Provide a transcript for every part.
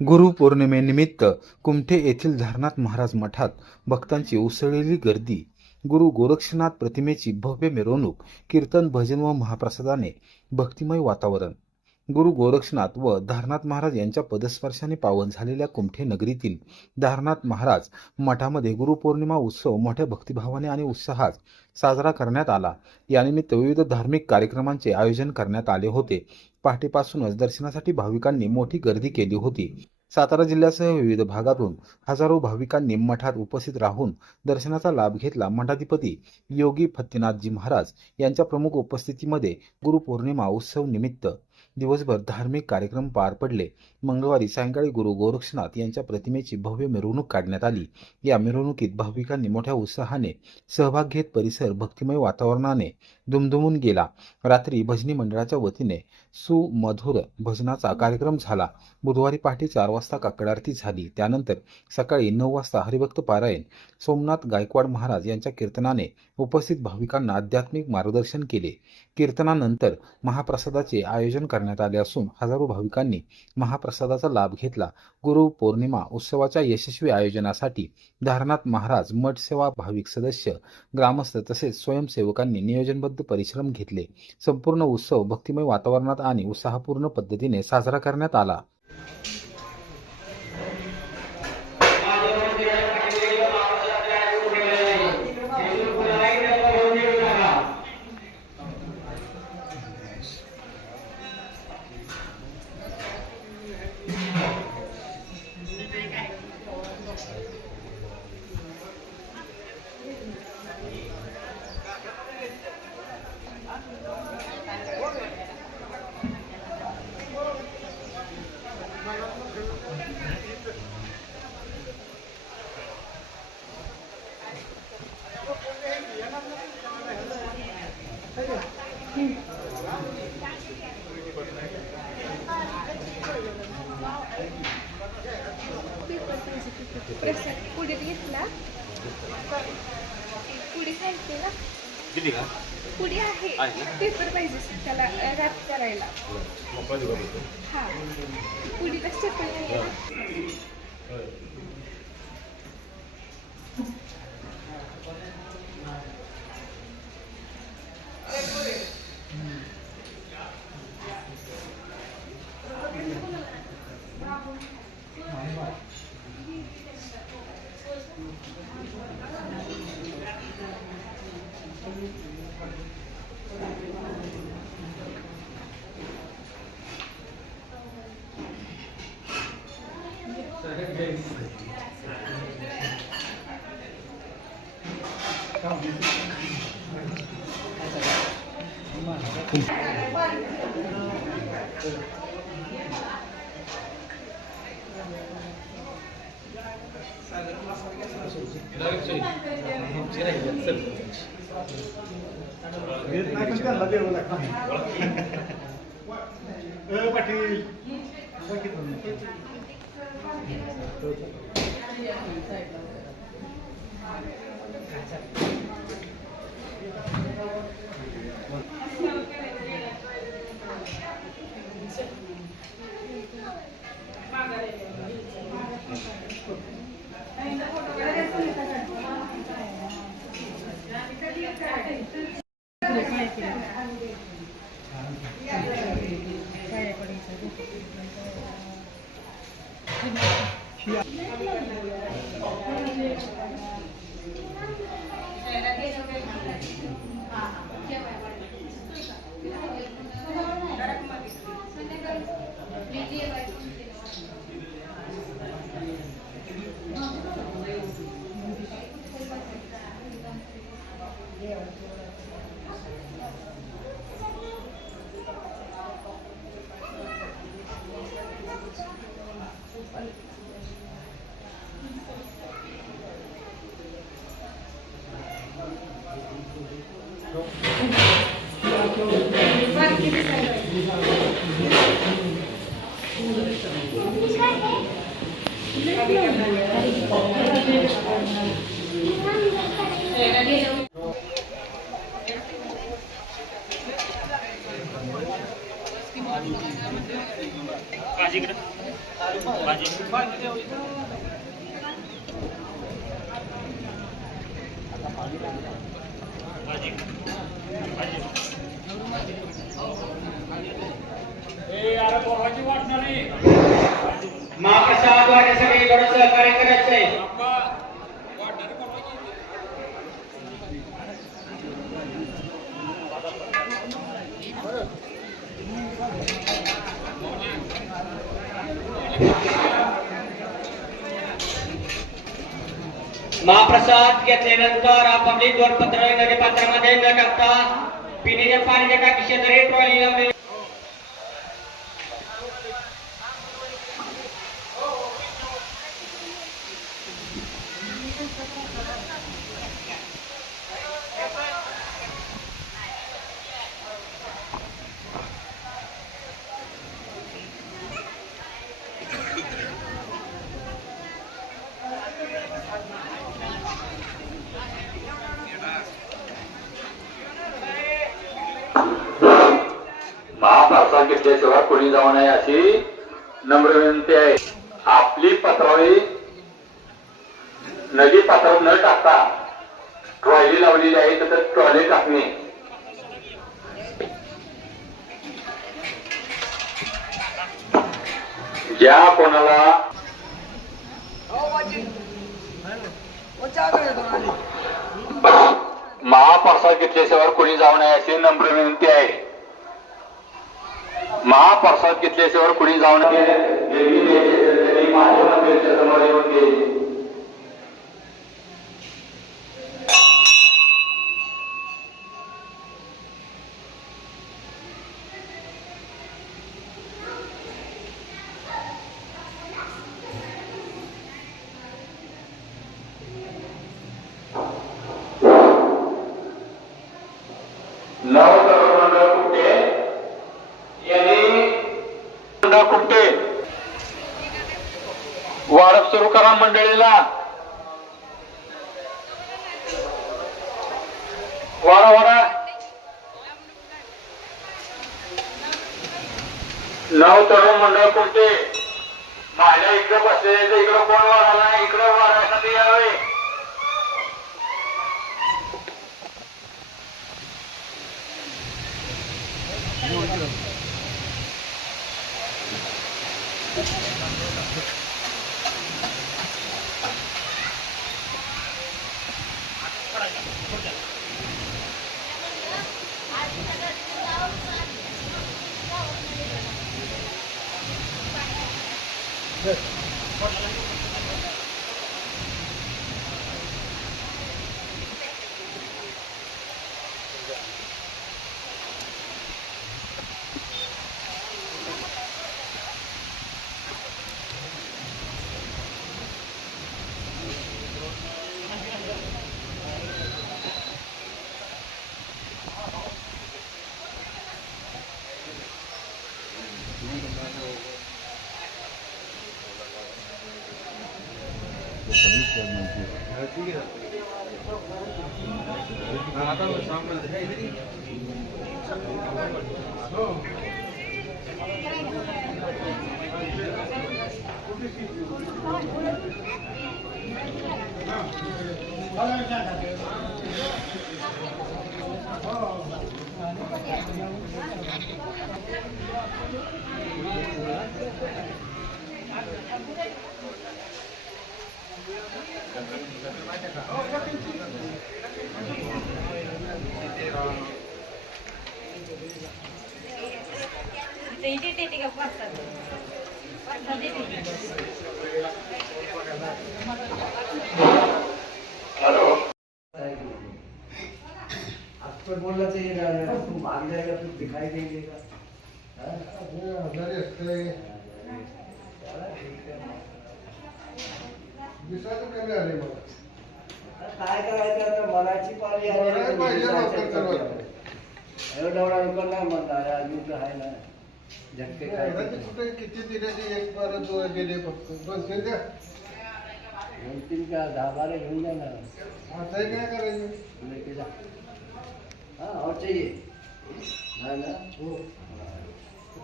गुरुपौर्णिमेनिमित्त कुमठे येथील धरनाथ महाराज मठात भक्तांची उसळलेली गर्दी. गुरु गोरक्षनाथ प्रतिमेची भव्य मिरवणूक, कीर्तन, भजन व महाप्रसादाने भक्तिमय वातावरण. गुरु गोरक्षनाथ व धारनाथ महाराज यांच्या पदस्पर्शाने पावन झालेल्या कुमठे नगरीतील धारनाथ महाराज मठामध्ये गुरुपौर्णिमा उत्सव मोठ्या भक्तिभावाने आणि उत्साहात साजरा करण्यात आला. यानिमित्त विविध धार्मिक कार्यक्रमांचे आयोजन करण्यात आले होते. पहाटेपासूनच दर्शनासाठी भाविकांनी मोठी गर्दी केली होती. सातारा जिल्ह्यासह विविध भागातून हजारो भाविकांनी मठात उपस्थित राहून दर्शनाचा लाभ घेतला. मठाधिपती योगी फत्तेनाथजी महाराज यांच्या प्रमुख उपस्थितीमध्ये गुरुपौर्णिमा उत्सव निमित्त दिवसभर धार्मिक कार्यक्रम पार पडले. मंगळवारी सायंकाळी गुरु गोरक्षनाथ यांच्या प्रतिमेची भव्य मिरवणूक काढण्यात आली. या मिरवणुकीत भाविकांनी मोठ्या उत्साहाने सहभाग घेत परिसर भक्तिमय वातावरणाने दुमदुमून गेला. रात्री भजनी मंडळाच्या वतीने सुमधुर भजनाचा कार्यक्रम झाला. बुधवारी पहाटे 4 वाजता काकड आरती झाली. त्यानंतर सकाळी 9 वाजता हरिभक्त पारायण. सोमनाथ गायकवाड महाराज यांच्या कीर्तनाने उपस्थित भाविकांना आध्यात्मिक मार्गदर्शन केले. कीर्तनानंतर महाप्रसादाचे आयोजन करण्यात आले असून हजारो भाविकांनी महाप्रसादाचा लाभ घेतला. गुरु पौर्णिमा उत्सवाच्या यशस्वी आयोजनासाठी धारनाथ महाराज मठ सेवा भाविक सदस्य, ग्रामस्थ तसेच स्वयंसेवकांनी नियोजनबद्ध परिश्रम घेतले. संपूर्ण उत्सव भक्तिमय वातावरणात आणि उत्साहपूर्ण पद्धतीने साजरा करण्यात आला. पुढे घेतला पुढे खायचे ना पुढे आहे पेपर पाहिजे त्याला रॅप करायला. हा पुढीला चप्पल नाही ना. आज इकडे महाप्रसाद वाटण्यासाठी थोडं सहकार्य करायचंय. महाप्रसाद घेतल्यानंतर आपापली दोन पत्र नदी पात्रामध्ये न टाकता पिण्याच्या पाण्याच्या टाकी शेजारी ट्रॉली लावली. महाप्रसाद घेतल्याशिवाय कोणी जाऊ नये अशी नम्र विनंती आहे. आपली पत्रावळी नदी पात्रात न टाकता ट्रॉली लावलेली आहे तर ट्रॉली टाकणे. ज्या कोणाला महाप्रसाद घेतल्याशिवाय कोणी जाऊ नये अशी नम्र विनंती आहे. महाप्रसाद घेतल्याशिवाय कुणी जाऊ नये. माझ्या मंदिराच्या समोर येऊन गेली. कुठे वाढप सुरू करा मंडळीला. वाडा वाडा नव तरुण मंडळ कुठे माझ्या इकडे बसले तर इकडे कोण वाढाला इकडे वाढायसाठी यावे. पर बोलना चाहिए ना, तुम भाग जाएगा तो दिखाई नहीं देगा. काय करायचं आता मराठी पाली एवढा लोक नाही म्हणतात अजून तर आहे ना झटके काय किती दिल्याची एक बार दोन गेले फक्त बस द्या 2-3 का 10-12 घेऊन जा ना. आता काय करायचं लेके जा. हाँ और चाहिए है ना. हो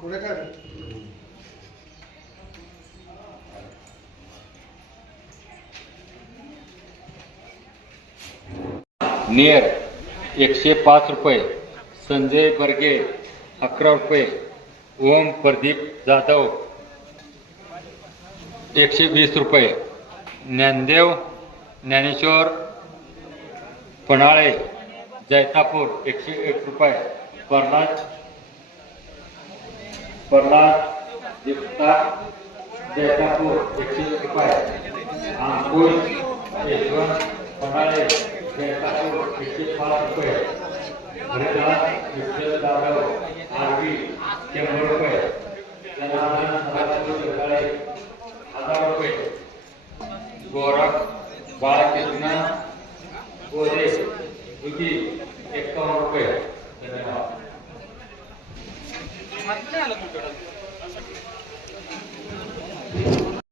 पुढे काय नेर 105 रुपये, संजय बर्गे 11 रुपये, ओम प्रदीप जाधव 120 रुपये, ज्ञानदेव ज्ञानेश्वर पणाळे जैतापूर 101 रुपये, प्रल्हाद जैतापूर 101 रुपये, अंकुश यशवंत पणाळे जैतापूर 105 रुपये, हरिदास विठ्ठल जाधव आरवी 100 रुपये, जनार्दन सदाशिव जगदाळे 1000 रुपये, गोरख बाळकृष्ण गोरे दुधी 51 रुपये. धन्यवाद.